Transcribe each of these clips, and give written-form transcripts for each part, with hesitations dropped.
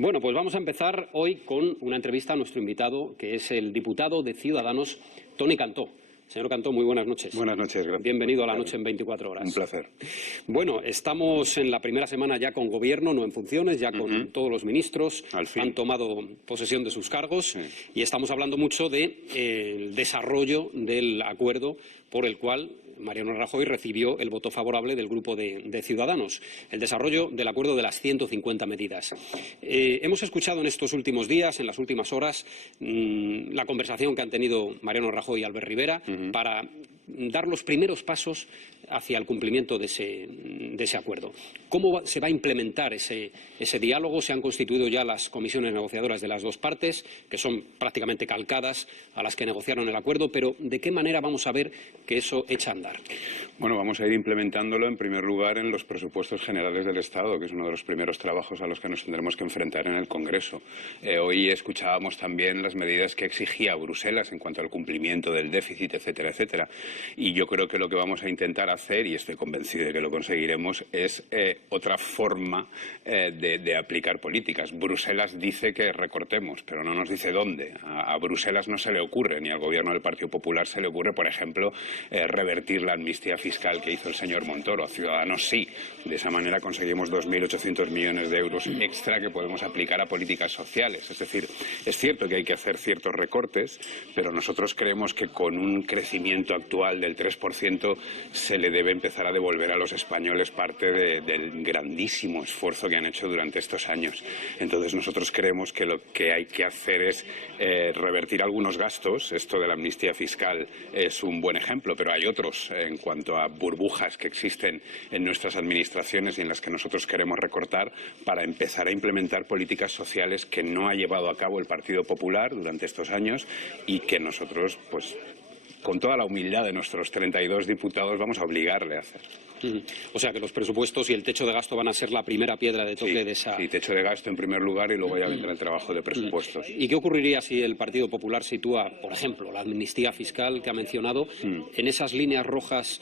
Bueno, pues vamos a empezar hoy con una entrevista a nuestro invitado, que es el diputado de Ciudadanos, Toni Cantó. Señor Cantó, muy buenas noches. Buenas noches, gracias. Bienvenido a La Noche en 24 horas. Un placer. Bueno, estamos en la primera semana ya con gobierno, no en funciones, ya con todos los ministros han tomado posesión de sus cargos y estamos hablando mucho del desarrollo del acuerdo por el cual Mariano Rajoy recibió el voto favorable del grupo de Ciudadanos, el desarrollo del acuerdo de las 150 medidas. Hemos escuchado en estos últimos días, en las últimas horas, la conversación que han tenido Mariano Rajoy y Albert Rivera para dar los primeros pasos hacia el cumplimiento de ese acuerdo. ¿Cómo se va a implementar ese diálogo? Se han constituido ya las comisiones negociadoras de las dos partes, que son prácticamente calcadas a las que negociaron el acuerdo, pero ¿de qué manera vamos a ver que eso echa a andar? Bueno, vamos a ir implementándolo en primer lugar en los presupuestos generales del Estado, que es uno de los primeros trabajos a los que nos tendremos que enfrentar en el Congreso. Hoy escuchábamos también las medidas que exigía Bruselas en cuanto al cumplimiento del déficit, etcétera, etcétera. Y yo creo que lo que vamos a intentar hacer, y estoy convencido de que lo conseguiremos, es otra forma de aplicar políticas. Bruselas dice que recortemos, pero no nos dice dónde. A Bruselas no se le ocurre, ni al Gobierno del Partido Popular se le ocurre, por ejemplo, revertir la amnistía fiscal que hizo el señor Montoro. A Ciudadanos sí. De esa manera conseguimos 2.800 millones de euros extra que podemos aplicar a políticas sociales. Es decir, es cierto que hay que hacer ciertos recortes, pero nosotros creemos que con un crecimiento actual del 3% se le debe empezar a devolver a los españoles parte del grandísimo esfuerzo que han hecho durante estos años. Entonces nosotros creemos que lo que hay que hacer es revertir algunos gastos. Esto de la amnistía fiscal es un buen ejemplo, pero hay otros en cuanto a burbujas que existen en nuestras administraciones y en las que nosotros queremos recortar para empezar a implementar políticas sociales que no ha llevado a cabo el Partido Popular durante estos años y que nosotros, pues, con toda la humildad de nuestros 32 diputados, vamos a obligarle a hacer. O sea que los presupuestos y el techo de gasto van a ser la primera piedra de toque de esa... Sí, techo de gasto en primer lugar y luego ya vendrá el trabajo de presupuestos. ¿Y qué ocurriría si el Partido Popular sitúa, por ejemplo, la amnistía fiscal que ha mencionado en esas líneas rojas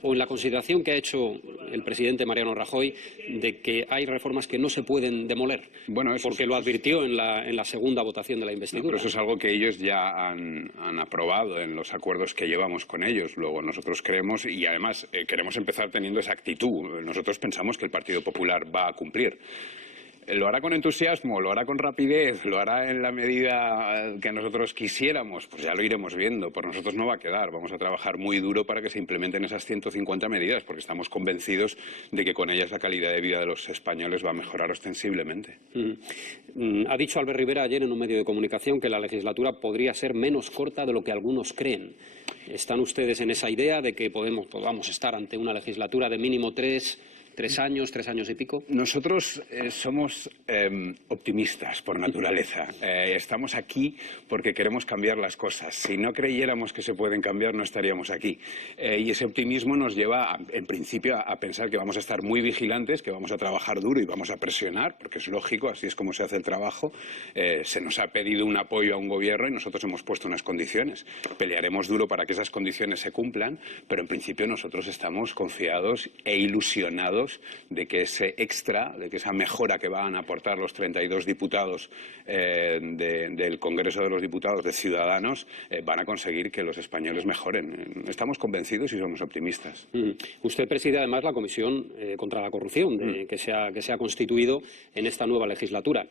o en la consideración que ha hecho el presidente Mariano Rajoy de que hay reformas que no se pueden demoler? Bueno, porque lo advirtió en la segunda votación de la investidura. No, pero eso es algo que ellos ya han aprobado en los acuerdos que llevamos con ellos. Luego nosotros creemos, y además queremos empezar teniendo esa actitud. Nosotros pensamos que el Partido Popular va a cumplir. ¿Lo hará con entusiasmo? ¿Lo hará con rapidez? ¿Lo hará en la medida que nosotros quisiéramos? Pues ya lo iremos viendo. Por nosotros no va a quedar. Vamos a trabajar muy duro para que se implementen esas 150 medidas, porque estamos convencidos de que con ellas la calidad de vida de los españoles va a mejorar ostensiblemente. Ha dicho Albert Rivera ayer en un medio de comunicación que la legislatura podría ser menos corta de lo que algunos creen. ¿Están ustedes en esa idea de que podamos estar ante una legislatura de mínimo 3 años, 3 años y pico? Nosotros somos optimistas por naturaleza. Estamos aquí porque queremos cambiar las cosas. Si no creyéramos que se pueden cambiar, no estaríamos aquí. Y ese optimismo nos lleva, en principio, a pensar que vamos a estar muy vigilantes, que vamos a trabajar duro y vamos a presionar, porque es lógico, así es como se hace el trabajo. Se nos ha pedido un apoyo a un gobierno y nosotros hemos puesto unas condiciones. Pelearemos duro para que esas condiciones se cumplan, pero en principio nosotros estamos confiados e ilusionados de que ese extra, de que esa mejora que van a aportar los 32 diputados del Congreso de los Diputados de Ciudadanos van a conseguir que los españoles mejoren. Estamos convencidos y somos optimistas. Usted preside además la Comisión contra la Corrupción que se ha constituido en esta nueva legislatura.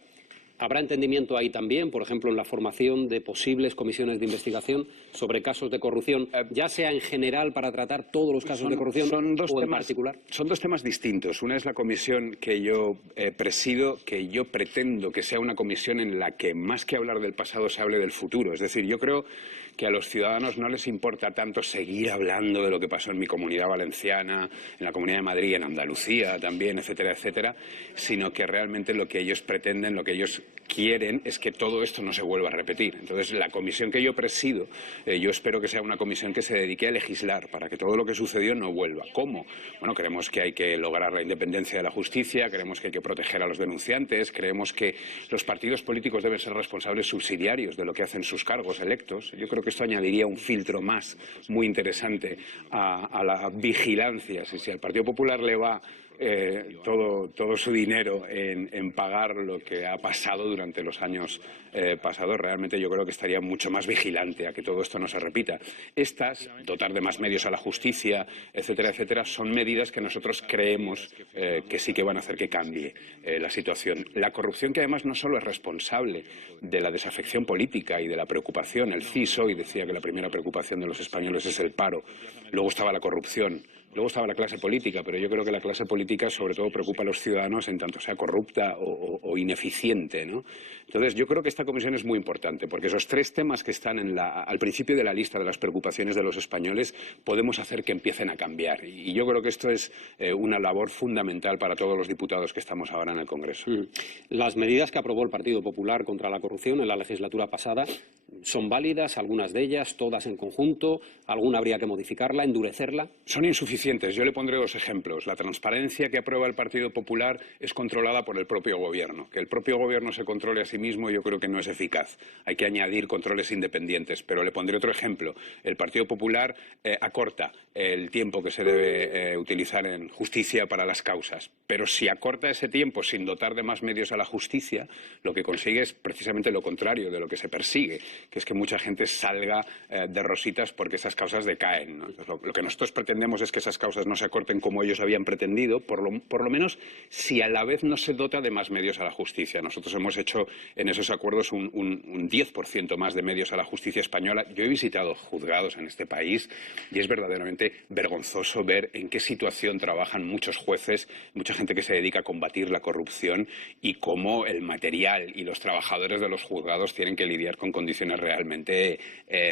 ¿Habrá entendimiento ahí también, por ejemplo, en la formación de posibles comisiones de investigación sobre casos de corrupción, ya sea en general para tratar todos los casos de corrupción o en particular? Son dos temas distintos. Una es la comisión que yo presido, que yo pretendo que sea una comisión en la que más que hablar del pasado se hable del futuro. Es decir, yo creo que a los ciudadanos no les importa tanto seguir hablando de lo que pasó en mi Comunidad Valenciana, en la Comunidad de Madrid, en Andalucía también, etcétera, etcétera, sino que realmente lo que ellos pretenden, lo que ellos quieren es que todo esto no se vuelva a repetir. Entonces, la comisión que yo presido, yo espero que sea una comisión que se dedique a legislar para que todo lo que sucedió no vuelva. ¿Cómo? Bueno, creemos que hay que lograr la independencia de la justicia, creemos que hay que proteger a los denunciantes, creemos que los partidos políticos deben ser responsables subsidiarios de lo que hacen sus cargos electos. Yo creo que esto añadiría un filtro más muy interesante a la vigilancia. Si al Partido Popular le va todo su dinero en pagar lo que ha pasado durante los años pasados, realmente yo creo que estaría mucho más vigilante a que todo esto no se repita. Estas, dotar de más medios a la justicia, etcétera, etcétera, son medidas que nosotros creemos que sí que van a hacer que cambie la situación. La corrupción, que además no solo es responsable de la desafección política y de la preocupación. El CIS hoy decía que la primera preocupación de los españoles es el paro. Luego estaba la corrupción. Luego estaba la clase política, pero yo creo que la clase política sobre todo preocupa a los ciudadanos en tanto sea corrupta o ineficiente, ¿no? Entonces yo creo que esta comisión es muy importante porque esos tres temas que están al principio de la lista de las preocupaciones de los españoles podemos hacer que empiecen a cambiar. Y yo creo que esto es una labor fundamental para todos los diputados que estamos ahora en el Congreso. Las medidas que aprobó el Partido Popular contra la corrupción en la legislatura pasada son válidas, algunas de ellas, todas en conjunto, alguna habría que modificarla, endurecerla. Son insuficientes. Yo le pondré dos ejemplos. La transparencia que aprueba el Partido Popular es controlada por el propio Gobierno. Que el propio Gobierno se controle a sí mismo yo creo que no es eficaz. Hay que añadir controles independientes. Pero le pondré otro ejemplo. El Partido Popular acorta el tiempo que se debe utilizar en justicia para las causas. Pero si acorta ese tiempo sin dotar de más medios a la justicia, lo que consigue es precisamente lo contrario de lo que se persigue, que es que mucha gente salga de rositas porque esas causas decaen, ¿no? Entonces, lo que nosotros pretendemos es que esas causas no se acorten como ellos habían pretendido, por lo menos si a la vez no se dota de más medios a la justicia. Nosotros hemos hecho en esos acuerdos un 10% más de medios a la justicia española. Yo he visitado juzgados en este país y es verdaderamente vergonzoso ver en qué situación trabajan muchos jueces, mucha gente que se dedica a combatir la corrupción y cómo el material y los trabajadores de los juzgados tienen que lidiar con condiciones realmente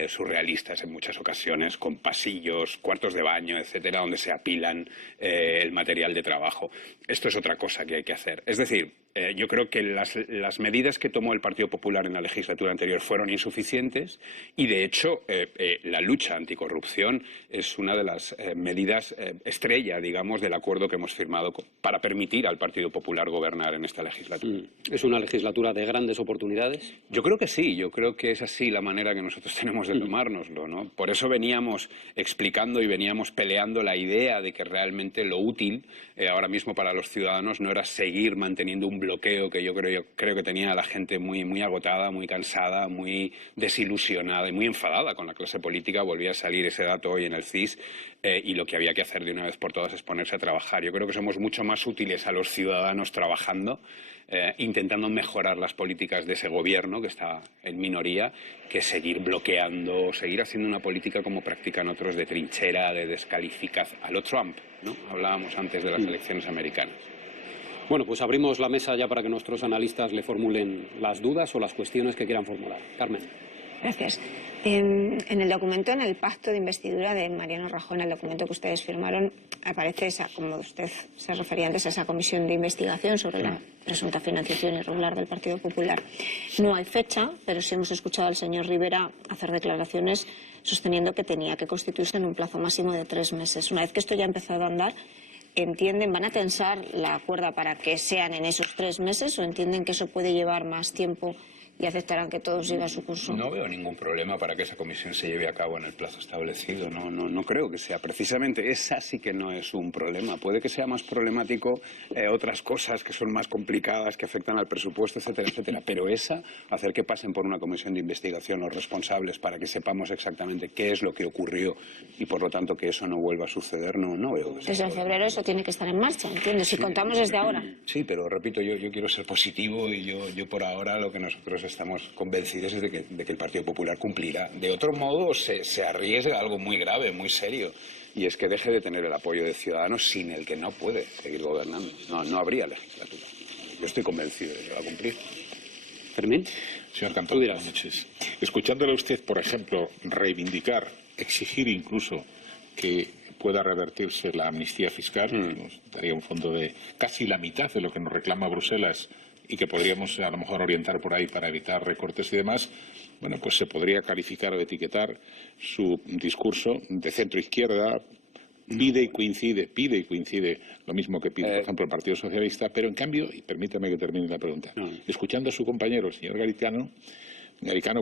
surrealistas en muchas ocasiones, con pasillos, cuartos de baño, etcétera, donde se apilan el material de trabajo. Esto es otra cosa que hay que hacer. Es decir, yo creo que las medidas que tomó el Partido Popular en la legislatura anterior fueron insuficientes y, de hecho, la lucha anticorrupción es una de las medidas estrella, digamos, del acuerdo que hemos firmado para permitir al Partido Popular gobernar en esta legislatura. ¿Es una legislatura de grandes oportunidades? Yo creo que sí. Yo creo que es así la manera que nosotros tenemos de tomárnoslo, ¿no? Por eso veníamos explicando y veníamos peleando la idea de que realmente lo útil ahora mismo para los ciudadanos no era seguir manteniendo un bloqueo que yo creo que tenía a la gente muy agotada, muy cansada, muy desilusionada y muy enfadada con la clase política. Volvía a salir ese dato hoy en el CIS y lo que había que hacer de una vez por todas es ponerse a trabajar. Yo creo que somos mucho más útiles a los ciudadanos trabajando, intentando mejorar las políticas de ese gobierno que está en minoría, que seguir bloqueando, seguir haciendo una política como practican otros de trinchera, de descalificación, a lo Trump, ¿no? Hablábamos antes de las elecciones americanas. Bueno, pues abrimos la mesa ya para que nuestros analistas le formulen las dudas o las cuestiones que quieran formular. Carmen. Gracias. En el documento, en el pacto de investidura de Mariano Rajoy, en el documento que ustedes firmaron, aparece esa, como usted se refería antes, a esa comisión de investigación sobre la presunta financiación irregular del Partido Popular. No hay fecha, pero sí hemos escuchado al señor Rivera hacer declaraciones sosteniendo que tenía que constituirse en un plazo máximo de 3 meses. Una vez que esto ya ha empezado a andar, ¿entienden, van a tensar la cuerda para que sean en esos 3 meses o entienden que eso puede llevar más tiempo y aceptarán que todo siga su curso? No veo ningún problema para que esa comisión se lleve a cabo en el plazo establecido. No creo que sea. Precisamente esa sí que no es un problema. Puede que sea más problemático otras cosas que son más complicadas, que afectan al presupuesto, etcétera, etcétera. Pero esa, hacer que pasen por una comisión de investigación los responsables para que sepamos exactamente qué es lo que ocurrió y, por lo tanto, que eso no vuelva a suceder, no veo. Desde febrero eso tiene que estar en marcha, ¿entiendes? Si contamos desde ahora. Sí, pero repito, yo quiero ser positivo y yo por ahora lo que nosotros estamos convencidos es de que el Partido Popular cumplirá. De otro modo, se arriesga algo muy grave, muy serio, y es que deje de tener el apoyo de Ciudadanos sin el que no puede seguir gobernando. No habría legislatura. Yo estoy convencido de que va a cumplir. Fermín. Señor Cantón, buenas noches. Escuchándole a usted, por ejemplo, reivindicar, exigir incluso que pueda revertirse la amnistía fiscal, que nos daría un fondo de casi la mitad de lo que nos reclama Bruselas y que podríamos a lo mejor orientar por ahí para evitar recortes y demás, bueno, pues se podría calificar o etiquetar su discurso de centro-izquierda, pide y coincide lo mismo que pide, por ejemplo, el Partido Socialista, pero en cambio, y permítame que termine la pregunta, escuchando a su compañero, el señor Garicano,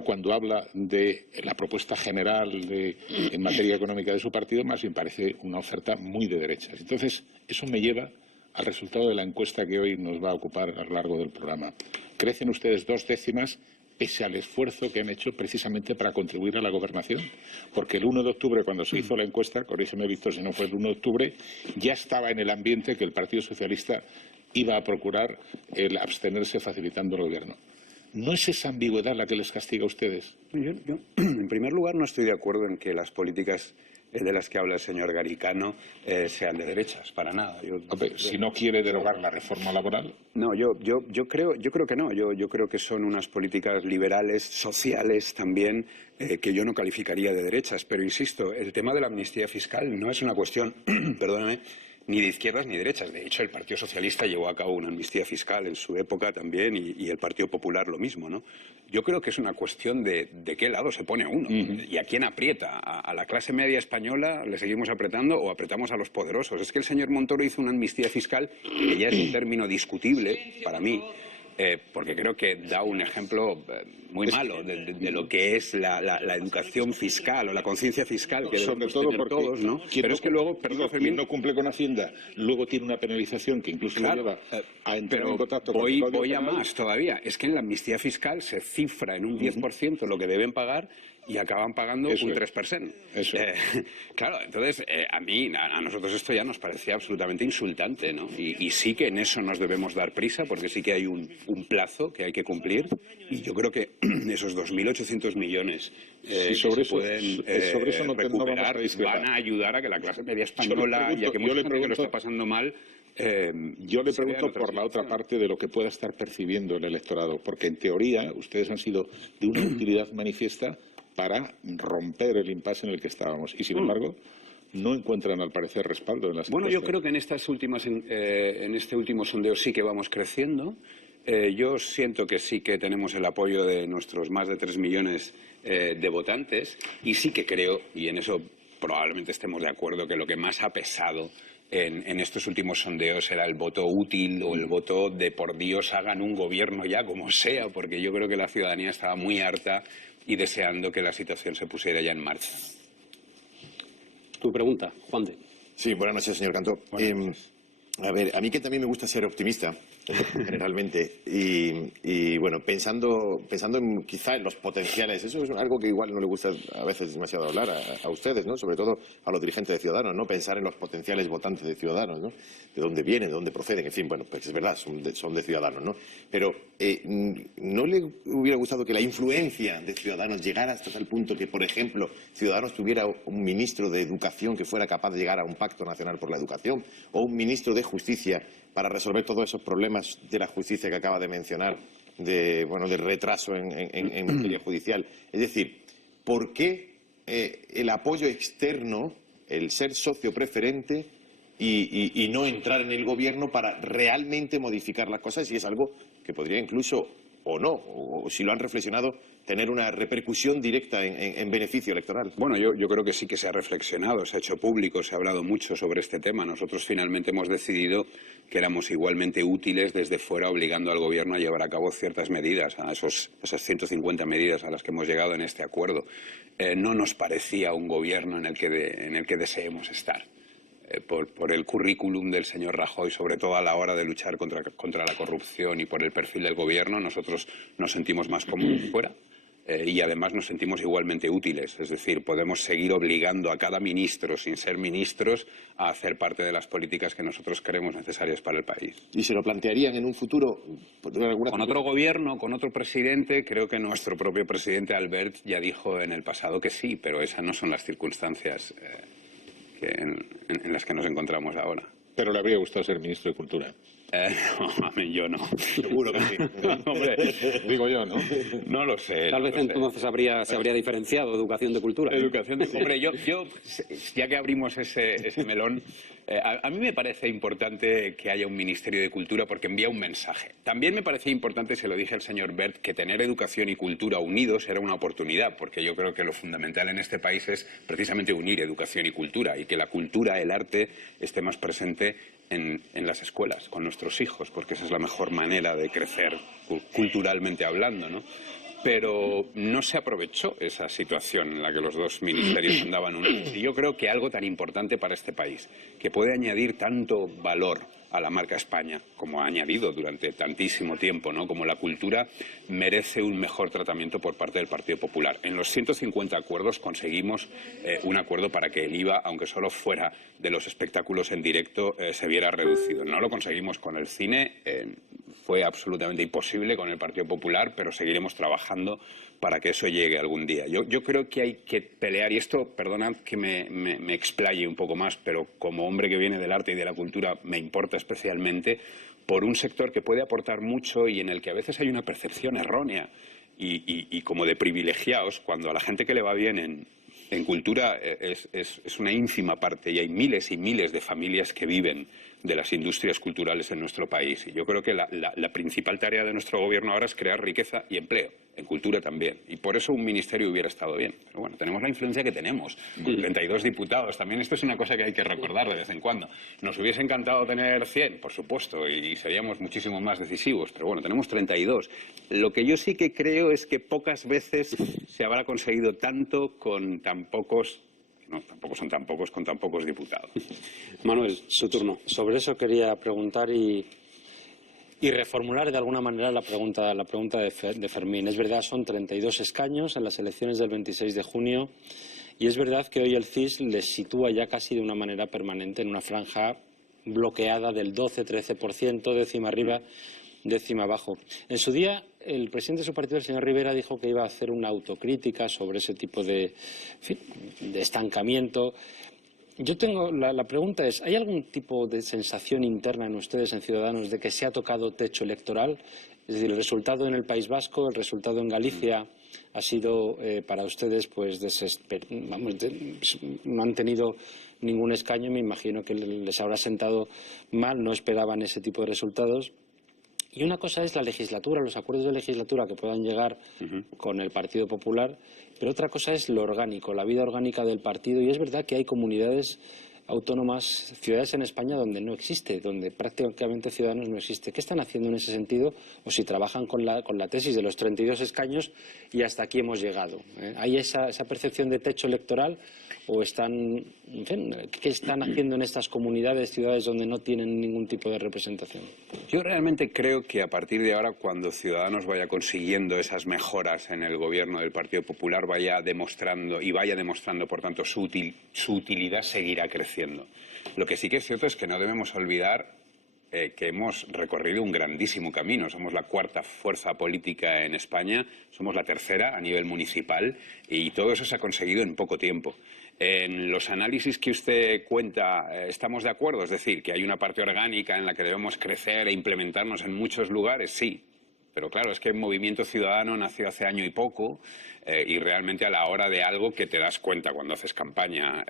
cuando habla de la propuesta general en materia económica de su partido, más bien parece una oferta muy de derechas. Entonces, eso me lleva al resultado de la encuesta que hoy nos va a ocupar a lo largo del programa. Crecen ustedes 2 décimas pese al esfuerzo que han hecho precisamente para contribuir a la gobernación. Porque el 1 de octubre, cuando se hizo la encuesta, corrígeme Víctor si no fue el 1 de octubre, ya estaba en el ambiente que el Partido Socialista iba a procurar el abstenerse facilitando el gobierno. ¿No es esa ambigüedad la que les castiga a ustedes? Yo, en primer lugar, no estoy de acuerdo en que las políticas de las que habla el señor Garicano sean de derechas, para nada. Si no quiere derogar la reforma laboral. No, yo creo que no. Yo creo que son unas políticas liberales, sociales también, que yo no calificaría de derechas. Pero insisto, el tema de la amnistía fiscal no es una cuestión, perdóname, ni de izquierdas ni derechas. De hecho, el Partido Socialista llevó a cabo una amnistía fiscal en su época también y el Partido Popular lo mismo, ¿no? Yo creo que es una cuestión de qué lado se pone uno y a quién aprieta. ¿A la clase media española le seguimos apretando o apretamos a los poderosos? Es que el señor Montoro hizo una amnistía fiscal que ya es un término discutible para mí. Porque creo que da un ejemplo muy malo de lo que es la educación fiscal o la conciencia fiscal que sobre debemos todo tener porque todos, ¿no? Pero es que luego, perdón, quien Fermín, no cumple con Hacienda, luego tiene una penalización que incluso lo lleva a entrar en contacto con el Código voy a Penal. más todavía. Es que en la amnistía fiscal se cifra en un 10% lo que deben pagar y acaban pagando un 3%. Eso. Claro, entonces a nosotros esto ya nos parecía absolutamente insultante, ¿no? Y sí que en eso nos debemos dar prisa, porque sí que hay un plazo que hay que cumplir, y yo creo que esos 2.800 millones sobre que se pueden eso no recuperar vamos a discrepar. van a ayudar a que la clase media española, ya que mucha gente que lo está pasando mal, yo le pregunto por la otra parte de lo que pueda estar percibiendo el electorado, porque en teoría ustedes han sido de una utilidad manifiesta para romper el impasse en el que estábamos. Y sin embargo, no encuentran al parecer respaldo en las Bueno, yo encuestas. creo que en este último sondeo sí que vamos creciendo. Yo siento que sí que tenemos el apoyo de nuestros más de 3 millones de votantes y sí que creo, y en eso probablemente estemos de acuerdo, que lo que más ha pesado en estos últimos sondeos era el voto útil o el voto de por Dios hagan un gobierno ya como sea, porque yo creo que la ciudadanía estaba muy harta y deseando que la situación se pusiera ya en marcha. Tu pregunta, Juan de. Sí, buenas noches, señor Cantó. A ver, a mí que también me gusta ser optimista, generalmente, y bueno, pensando quizá en los potenciales, eso es algo que igual no le gusta a veces demasiado hablar a ustedes, ¿no? Sobre todo a los dirigentes de Ciudadanos, ¿no? Pensar en los potenciales votantes de Ciudadanos, ¿no? De dónde vienen, de dónde proceden, en fin, bueno, pues es verdad, son de Ciudadanos, ¿no? Pero ¿no le hubiera gustado que la influencia de Ciudadanos llegara hasta tal punto que, por ejemplo, Ciudadanos tuviera un ministro de Educación que fuera capaz de llegar a un pacto nacional por la educación, o un ministro de Justicia para resolver todos esos problemas de la justicia que acaba de mencionar, del retraso en materia judicial? Es decir, ¿por qué el apoyo externo, el ser socio preferente y no entrar en el gobierno para realmente modificar las cosas? Y es algo que podría incluso, o no, o si lo han reflexionado, tener una repercusión directa en beneficio electoral. Bueno, yo creo que sí que se ha reflexionado, se ha hecho público, se ha hablado mucho sobre este tema. Nosotros finalmente hemos decidido que éramos igualmente útiles desde fuera, obligando al Gobierno a llevar a cabo ciertas medidas, a esas 150 medidas a las que hemos llegado en este acuerdo. No nos parecía un Gobierno en el que deseemos estar. Por el currículum del señor Rajoy, sobre todo a la hora de luchar contra la corrupción y por el perfil del Gobierno, nosotros nos sentimos más cómodos fuera. Y además nos sentimos igualmente útiles, es decir, podemos seguir obligando a cada ministro, sin ser ministros, a hacer parte de las políticas que nosotros creemos necesarias para el país. ¿Y se lo plantearían en un futuro? Con otro gobierno, con otro presidente, creo que nuestro propio presidente Albert ya dijo en el pasado que sí, pero esas no son las circunstancias en las que nos encontramos ahora. Pero le habría gustado ser ministro de Cultura. No, yo no. Seguro que sí. Hombre, Digo yo, ¿no? No lo sé. Tal vez entonces se habría diferenciado educación de cultura. Hombre, yo ya que abrimos ese melón, a mí me parece importante que haya un Ministerio de Cultura porque envía un mensaje. También me parecía importante, se lo dije al señor Bert, que tener educación y cultura unidos era una oportunidad, porque yo creo que lo fundamental en este país es precisamente unir educación y cultura, y que la cultura, el arte, esté más presente en las escuelas, con nuestros hijos, porque esa es la mejor manera de crecer culturalmente hablando, ¿no? pero no se aprovechó esa situación en la que los dos ministerios andaban unidos. Y yo creo que algo tan importante para este país, que puede añadir tanto valor a la marca España, como ha añadido durante tantísimo tiempo, ¿no?, como la cultura, merece un mejor tratamiento por parte del Partido Popular. En los 150 acuerdos conseguimos un acuerdo para que el IVA, aunque solo fuera de los espectáculos en directo, se viera reducido. No lo conseguimos con el cine, fue absolutamente imposible con el Partido Popular, pero seguiremos trabajando para que eso llegue algún día. Yo creo que hay que pelear, y esto, perdonad que me explaye un poco más, pero como hombre que viene del arte y de la cultura me importa especialmente, por un sector que puede aportar mucho y en el que a veces hay una percepción errónea y como de privilegiados, cuando a la gente que le va bien en cultura es una ínfima parte, y hay miles y miles de familias que viven de las industrias culturales en nuestro país. Y yo creo que la principal tarea de nuestro gobierno ahora es crear riqueza y empleo, en cultura también. Y por eso un ministerio hubiera estado bien. Pero bueno, tenemos la influencia que tenemos, con 32 diputados. También esto es una cosa que hay que recordar de vez en cuando. Nos hubiese encantado tener 100, por supuesto, y seríamos muchísimo más decisivos. Pero bueno, tenemos 32. Lo que yo sí que creo es que pocas veces se habrá conseguido tanto con tan pocos... No, tampoco son tan pocos, con tan pocos diputados. Manuel, su turno. Sobre eso quería preguntar y reformular de alguna manera la pregunta de Fermín. Es verdad, son 32 escaños en las elecciones del 26 de junio y es verdad que hoy el CIS les sitúa ya casi de una manera permanente en una franja bloqueada del 12-13%, décima arriba, décima abajo. En su día, el presidente de su partido, el señor Rivera, dijo que iba a hacer una autocrítica sobre ese tipo de estancamiento. Yo tengo la pregunta es, ¿hay algún tipo de sensación interna en ustedes, en Ciudadanos, de que se ha tocado techo electoral? Es decir, el resultado en el País Vasco, el resultado en Galicia ha sido para ustedes, pues, no han tenido ningún escaño. Me imagino que les habrá sentado mal, no esperaban ese tipo de resultados. Y una cosa es la legislatura, los acuerdos de legislatura que puedan llegar con el Partido Popular, pero otra cosa es lo orgánico, la vida orgánica del partido. Y es verdad que hay comunidades autónomas, ciudades en España donde no existe, donde prácticamente Ciudadanos no existe. ¿Qué están haciendo en ese sentido? O si trabajan con la tesis de los 32 escaños y hasta aquí hemos llegado. ¿Hay esa percepción de techo electoral o están, en fin, qué están haciendo en estas comunidades, ciudades donde no tienen ningún tipo de representación? Yo realmente creo que a partir de ahora, cuando Ciudadanos vaya consiguiendo esas mejoras en el gobierno del Partido Popular, vaya demostrando, por tanto, su utilidad seguirá creciendo. Lo que sí que es cierto es que no debemos olvidar que hemos recorrido un grandísimo camino. Somos la cuarta fuerza política en España, somos la tercera a nivel municipal y todo eso se ha conseguido en poco tiempo. En los análisis que usted cuenta estamos de acuerdo, es decir, que hay una parte orgánica en la que debemos crecer e implementarnos en muchos lugares, sí. Pero claro, es que el Movimiento Ciudadano nació hace año y poco y realmente a la hora de algo que te das cuenta cuando haces campaña,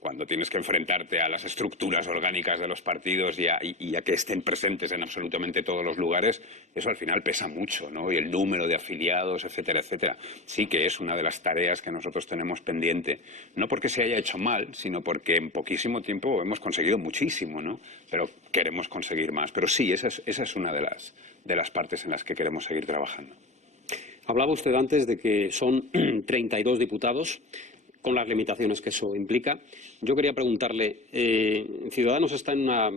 cuando tienes que enfrentarte a las estructuras orgánicas de los partidos y a que estén presentes en absolutamente todos los lugares, eso al final pesa mucho, ¿no? Y el número de afiliados, etcétera, etcétera. Sí que es una de las tareas que nosotros tenemos pendiente, no porque se haya hecho mal, sino porque en poquísimo tiempo hemos conseguido muchísimo, ¿no? Pero queremos conseguir más. Pero sí, esa es una de las partes en las que queremos seguir trabajando. Hablaba usted antes de que son 32 diputados, con las limitaciones que eso implica. Yo quería preguntarle, Ciudadanos está en una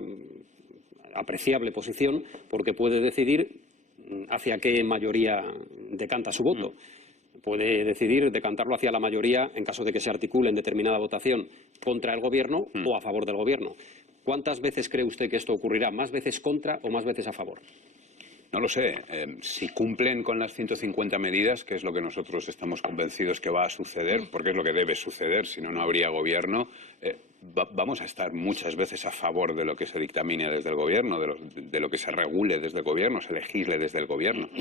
apreciable posición porque puede decidir hacia qué mayoría decanta su voto. Puede decidir decantarlo hacia la mayoría en caso de que se articule en determinada votación contra el Gobierno o a favor del Gobierno. ¿Cuántas veces cree usted que esto ocurrirá? ¿Más veces contra o más veces a favor? No lo sé. Si cumplen con las 150 medidas, que es lo que nosotros estamos convencidos que va a suceder, porque es lo que debe suceder, si no, no habría gobierno, vamos a estar muchas veces a favor de lo que se dictamine desde el gobierno, de lo que se regule desde el gobierno, se legisle desde el gobierno.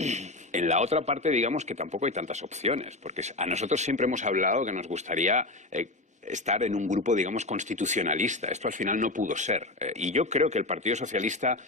En la otra parte, digamos que tampoco hay tantas opciones, porque a nosotros siempre hemos hablado que nos gustaría estar en un grupo, digamos, constitucionalista. Esto al final no pudo ser. Y yo creo que el Partido Socialista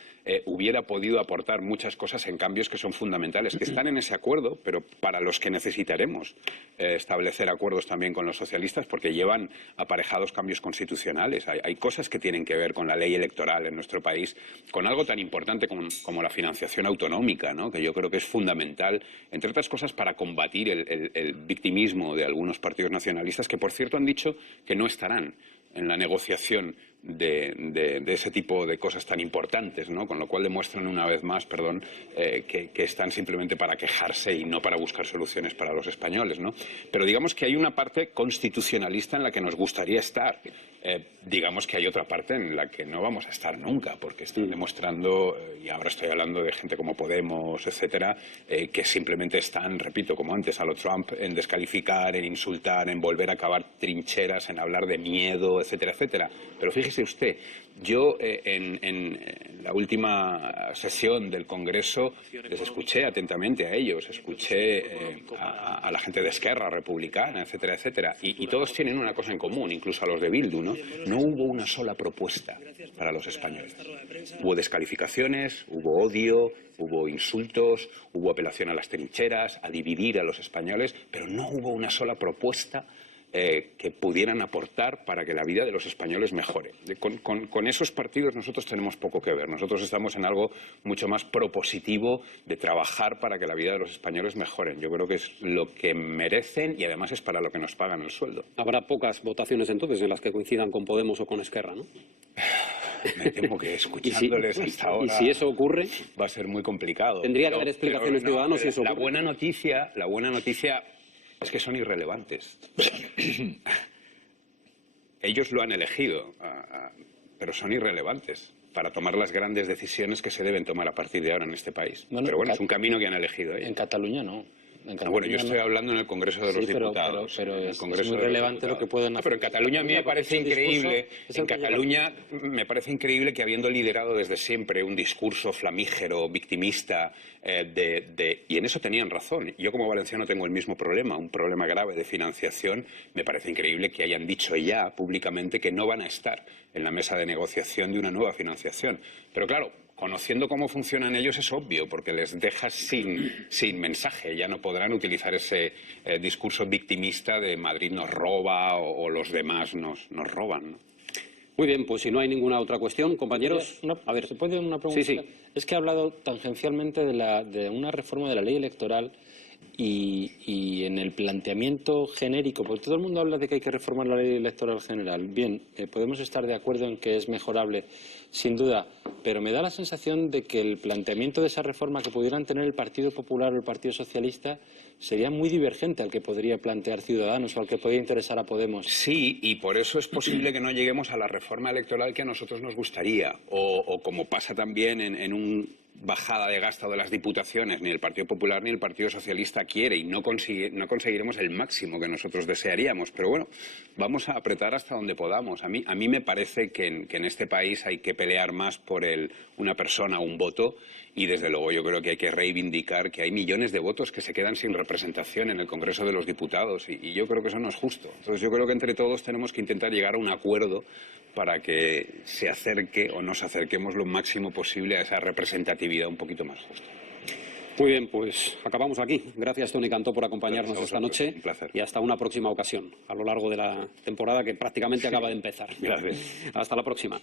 hubiera podido aportar muchas cosas en cambios que son fundamentales, que están en ese acuerdo, pero para los que necesitaremos establecer acuerdos también con los socialistas, porque llevan aparejados cambios constitucionales. Hay cosas que tienen que ver con la ley electoral en nuestro país, con algo tan importante como la financiación autonómica, ¿no? Que yo creo que es fundamental, entre otras cosas, para combatir el victimismo de algunos partidos nacionalistas, que por cierto han dicho que no estarán en la negociación de ese tipo de cosas tan importantes, ¿no? Con lo cual demuestran una vez más, que están simplemente para quejarse y no para buscar soluciones para los españoles, ¿no? Pero digamos que hay una parte constitucionalista en la que nos gustaría estar. Digamos que hay otra parte en la que no vamos a estar nunca, porque están demostrando, y ahora estoy hablando de gente como Podemos, etcétera, que simplemente están, repito, como antes, a lo Trump, en descalificar, en insultar, en volver a cavar trincheras, en hablar de miedo, etcétera, etcétera. Pero fíjese usted, yo en la última sesión del Congreso les escuché atentamente a ellos, escuché a la gente de Esquerra Republicana, etcétera, etcétera, y todos tienen una cosa en común, incluso a los de Bildu, ¿no? No hubo una sola propuesta para los españoles. Hubo descalificaciones, hubo odio, hubo insultos, hubo apelación a las trincheras, a dividir a los españoles, pero no hubo una sola propuesta que pudieran aportar para que la vida de los españoles mejore. Con esos partidos nosotros tenemos poco que ver. Nosotros estamos en algo mucho más propositivo de trabajar para que la vida de los españoles mejoren. Yo creo que es lo que merecen y además es para lo que nos pagan el sueldo. Habrá pocas votaciones entonces en las que coincidan con Podemos o con Esquerra, ¿no? Me temo que escuchándoles hasta ahora... Y si eso ocurre... va a ser muy complicado. Tendría que haber explicaciones ciudadanos si eso ocurre. La buena noticia es que son irrelevantes. Ellos lo han elegido, pero son irrelevantes para tomar las grandes decisiones que se deben tomar a partir de ahora en este país. Pero bueno, es un camino que han elegido ellos. En Cataluña no. Bueno, yo estoy hablando en el Congreso de los Diputados. Pero es muy relevante lo que pueden hacer. Pero en Cataluña a mí me parece increíble. En Cataluña me parece increíble que habiendo liderado desde siempre un discurso flamígero, victimista, y en eso tenían razón. Yo como valenciano tengo el mismo problema, un problema grave de financiación. Me parece increíble que hayan dicho ya públicamente que no van a estar en la mesa de negociación de una nueva financiación. Pero claro, conociendo cómo funcionan ellos es obvio, porque les dejas sin mensaje. Ya no podrán utilizar ese discurso victimista de Madrid nos roba o los demás nos roban, ¿no? Muy bien, pues si no hay ninguna otra cuestión, compañeros... A ver, ¿se puede una pregunta? Sí. Es que ha hablado tangencialmente de una reforma de la ley electoral y en el planteamiento genérico, porque todo el mundo habla de que hay que reformar la ley electoral general. Bien, podemos estar de acuerdo en que es mejorable, sin duda, pero me da la sensación de que el planteamiento de esa reforma que pudieran tener el Partido Popular o el Partido Socialista sería muy divergente al que podría plantear Ciudadanos o al que podría interesar a Podemos. Sí, y por eso es posible que no lleguemos a la reforma electoral que a nosotros nos gustaría, o como pasa también en un bajada de gasto de las diputaciones, ni el Partido Popular ni el Partido Socialista quiere, y no conseguiremos el máximo que nosotros desearíamos. Pero bueno, vamos a apretar hasta donde podamos. A mí me parece que en este país hay que pelear más por una persona, un voto, y desde luego yo creo que hay que reivindicar que hay millones de votos que se quedan sin representación en el Congreso de los Diputados, y yo creo que eso no es justo. Entonces yo creo que entre todos tenemos que intentar llegar a un acuerdo para que se acerque o nos acerquemos lo máximo posible a esa representatividad un poquito más justa. Muy bien, pues acabamos aquí. Gracias, Toni Cantó, por acompañarnos esta noche. Un placer. Y hasta una próxima ocasión, a lo largo de la temporada que prácticamente acaba de empezar. Gracias. Hasta la próxima.